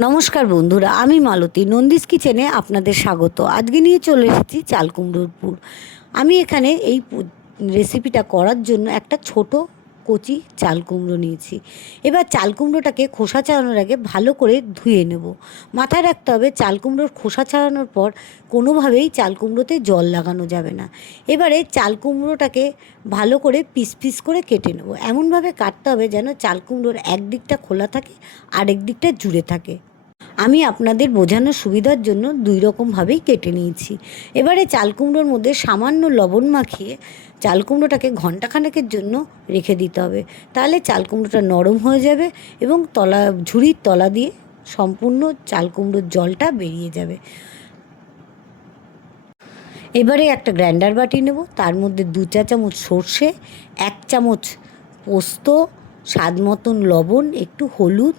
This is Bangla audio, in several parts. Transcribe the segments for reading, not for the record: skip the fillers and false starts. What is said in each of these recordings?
নমস্কার বন্ধুরা, আমি মালতী নন্দিস কিচেনে আপনাদের স্বাগত। আজকে নিয়ে চলে এসেছি চাল কুমড়োর পুর। আমি এখানে এই রেসিপিটা করার জন্য একটা ছোট কচি চাল কুমড়ো নিয়েছি। এবার চাল কুমড়োটাকে খোসা ছাড়ানোর আগে ভালো করে ধুয়ে নেব। মাথায় রাখতে হবে চাল কুমড়োর খোসা ছাড়ানোর পর কোনোভাবেই চাল কুমড়োতে জল লাগানো যাবে না। এবারে চাল কুমড়োটাকে ভালো করে পিস পিস করে কেটে নেব। এমনভাবে কাটতে হবে যেন চাল কুমড়োর এক দিকটা খোলা থাকে, আরেক দিকটা জুড়ে থাকে। আমি আপনাদের বোঝানোর সুবিধার জন্য দুই রকমভাবেই কেটে নিয়েছি। এবারে চাল কুমড়োর মধ্যে সামান্য লবণ মাখিয়ে চাল কুমড়োটাকে ঘণ্টাখানেকের জন্য রেখে দিতে হবে। তাহলে চাল কুমড়োটা নরম হয়ে যাবে এবং ঝুড়ির তলা দিয়ে সম্পূর্ণ চাল কুমড়োর জলটা বেরিয়ে যাবে। এবারে একটা গ্রাইন্ডার বাটি নেব, তার মধ্যে 2 চা চামচ সর্ষে, 1 চামচ পোস্ত, স্বাদ মতন লবণ, একটু হলুদ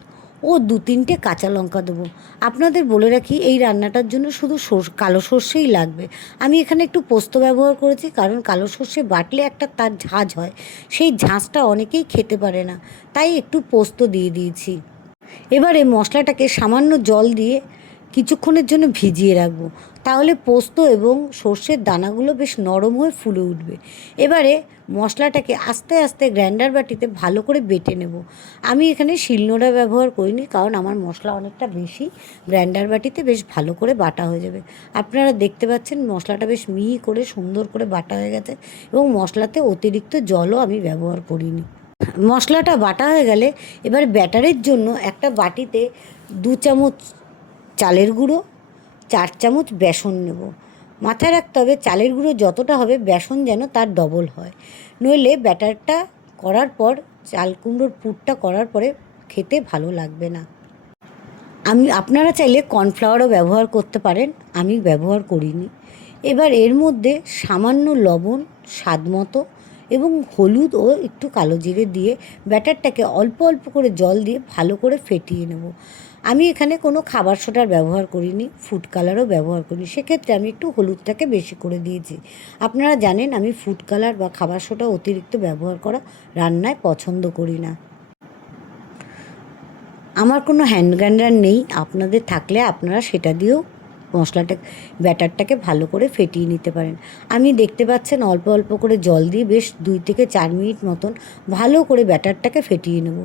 ও 2-3টে কাঁচা লঙ্কা দেবো। আপনাদের বলে রাখি, এই রান্নাটার জন্য শুধু কালো সর্ষেই লাগবে। আমি এখানে একটু পোস্ত ব্যবহার করেছি, কারণ কালো সর্ষে বাটলে একটা তার ঝাঁঝ হয়, সেই ঝাঁঝটা অনেকেই খেতে পারে না, তাই একটু পোস্ত দিয়ে দিয়েছি। এবারে মশলাটাকে সামান্য জল দিয়ে কিছুক্ষণের জন্য ভিজিয়ে রাখবো, তাহলে পোস্ত এবং সর্ষের দানাগুলো বেশ নরম হয়ে ফুলে উঠবে। এবারে মশলাটাকে আস্তে আস্তে গ্রাইন্ডার বাটিতে ভালো করে বেটে নেব। আমি এখানে শিলনোড়া ব্যবহার করিনি, কারণ আমার মশলা অনেকটা বেশি, গ্রাইন্ডার বাটিতে বেশ ভালো করে বাটা হয়ে যাবে। আপনারা দেখতে পাচ্ছেন মশলাটা বেশ মিহি করে সুন্দর করে বাটা হয়ে গেছে এবং মশলাতে অতিরিক্ত জলও আমি ব্যবহার করিনি। মশলাটা বাটা হয়ে গেলে এবার ব্যাটারের জন্য একটা বাটিতে 2 চামচ চালের গুঁড়ো, 4 চামচ বেসন নেব। মাথায় রাখতে হবে চালের গুঁড়ো যতটা হবে বেসন যেন তার ডবল হয়, নইলে ব্যাটারটা করার পর চাল কুমড়োর পুরটা করার পরে খেতে ভালো লাগবে না। আপনারা চাইলে কর্নফ্লাওয়ারও ব্যবহার করতে পারেন, আমি ব্যবহার করিনি। এবার এর মধ্যে সামান্য লবণ স্বাদ মতো এবং হলুদ ও একটু কালো জিরে দিয়ে ব্যাটারটাকে অল্প অল্প করে জল দিয়ে ভালো করে ফেটিয়ে নেব। আমি এখানে কোনো খাবার সোডার ব্যবহার করিনি, ফুড কালারও ব্যবহার করিনি, সেক্ষেত্রে আমি একটু হলুদটাকে বেশি করে দিয়েছি। আপনারা জানেন আমি ফুড কালার বা খাবার সোডা অতিরিক্ত ব্যবহার করা রান্নায় পছন্দ করি না। আমার কোনো হ্যান্ড গ্রাইন্ডার নেই, আপনাদের থাকলে আপনারা সেটা দিয়েও ব্যাটারটাকে ভালো করে ফেটিয়ে নিতে পারেন। আমি দেখতে পাচ্ছেন অল্প অল্প করে জল দিয়ে বেশ 2 থেকে 4 মিনিট মতন ভালো করে ব্যাটারটাকে ফেটিয়ে নেব,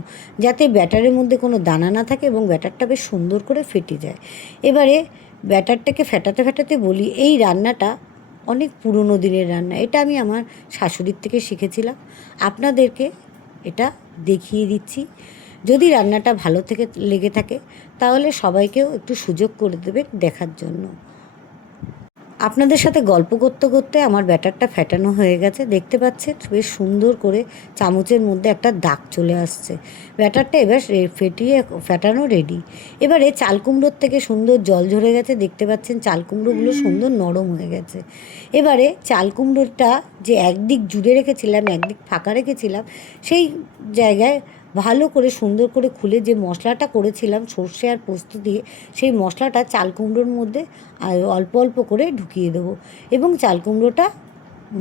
যাতে ব্যাটারের মধ্যে কোনো দানা না থাকে এবং ব্যাটারটা বেশ সুন্দর করে ফেটে যায়। এবারে ব্যাটারটাকে ফেটাতে ফেটাতে বলি, এই রান্নাটা অনেক পুরনো দিনের রান্না, এটা আমি আমার শাশুড়ির থেকে শিখেছিলাম। আপনাদেরকে এটা দেখিয়ে দিচ্ছি। যদি রান্নাটা ভালো থেকে লেগে থাকে তাহলে সবাইকেও একটু সুযোগ করে দেবেন দেখার জন্য। আপনাদের সাথে গল্প করতে করতে আমার ব্যাটারটা ফেটানো হয়ে গেছে, দেখতে পাচ্ছেন বেশ সুন্দর করে চামচের মধ্যে একটা দাগ চলে আসছে। ব্যাটারটা এবার ফেটানো রেডি। এবারে চাল কুমড়োর থেকে সুন্দর জল ঝরে গেছে, দেখতে পাচ্ছেন চাল কুমড়োগুলো সুন্দর নরম হয়ে গেছে। এবারে চাল কুমড়োটা যে একদিক জুড়ে রেখেছিলাম একদিক ফাঁকা রেখেছিলাম, সেই জায়গায় ভালো করে সুন্দর করে খুলে যে মশলাটা করেছিলাম সর্ষে আর পোস্ত দিয়ে, সেই মশলাটা চাল কুমড়োর মধ্যে অল্প অল্প করে ঢুকিয়ে দেবো এবং চাল কুমড়োটা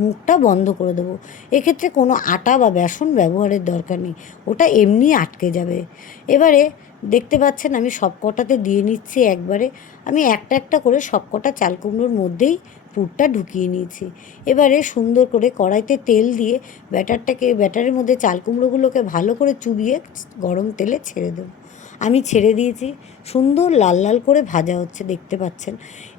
মুখটা বন্ধ করে দেবো। এক্ষেত্রে কোনো আটা বা বেসন ব্যবহারের দরকার নেই, ওটা এমনি আটকে যাবে। এবারে দেখতে পাচ্ছেন আমি সব কটাতে দিয়ে নিচ্ছি একবারে। আমি একটা একটা করে সব কটা চাল কুমড়োর মধ্যেই পুরটা ঢুকিয়ে নিয়েছি। এবারে সুন্দর করে কড়াইতে তেল দিয়ে ব্যাটারের মধ্যে চাল কুমড়োগুলোকে ভালো করে চুবিয়ে গরম তেলে ছেড়ে দেবো। আমি ছেড়ে দিয়েছি, সুন্দর লাল লাল করে ভাজা হচ্ছে দেখতে পাচ্ছেন।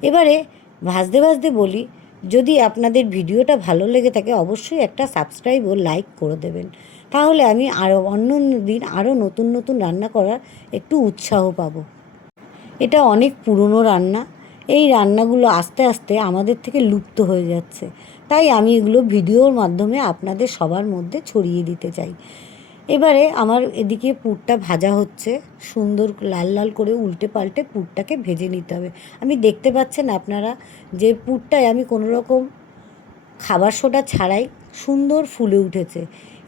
এবারে ভাজতে ভাজতে বলি, যদি আপনাদের ভিডিওটা ভালো লেগে থাকে অবশ্যই একটা সাবস্ক্রাইব ও লাইক করে দেবেন, তাহলে আমি আরও অন্য দিন আরও নতুন নতুন রান্না করার একটু উৎসাহ পাবো। এটা অনেক পুরনো রান্না, এই রান্নাগুলো আস্তে আস্তে আমাদের থেকে লুপ্ত হয়ে যাচ্ছে, তাই আমি এগুলো ভিডিওর মাধ্যমে আপনাদের সবার মধ্যে ছড়িয়ে দিতে চাই। এবারে আমার এদিকে পুরটা ভাজা হচ্ছে, সুন্দর লাল লাল করে উল্টে পাল্টে পুরটাকে ভেজে নিতে হবে। আমি দেখতে পাচ্ছেন আপনারা যে পুরটায় আমি কোনো রকম খাবার সোডা ছাড়াই সুন্দর ফুলে উঠেছে।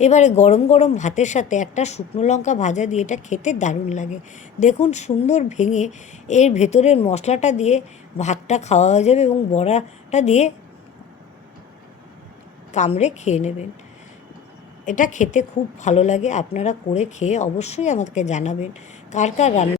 এবারে গরম গরম ভাতের সাথে একটা শুকনো লঙ্কা ভাজা দিয়ে এটা খেতে দারুণ লাগে। দেখুন সুন্দর ভেঙে এর ভেতরের মশলাটা দিয়ে ভাতটা খাওয়া হয়ে যাবে এবং বড়াটা দিয়ে কামড়ে খেয়ে নেবেন। এটা খেতে খুব ভালো লাগে, আপনারা করে খেয়ে অবশ্যই আমাকে জানাবেন কার কার রান্না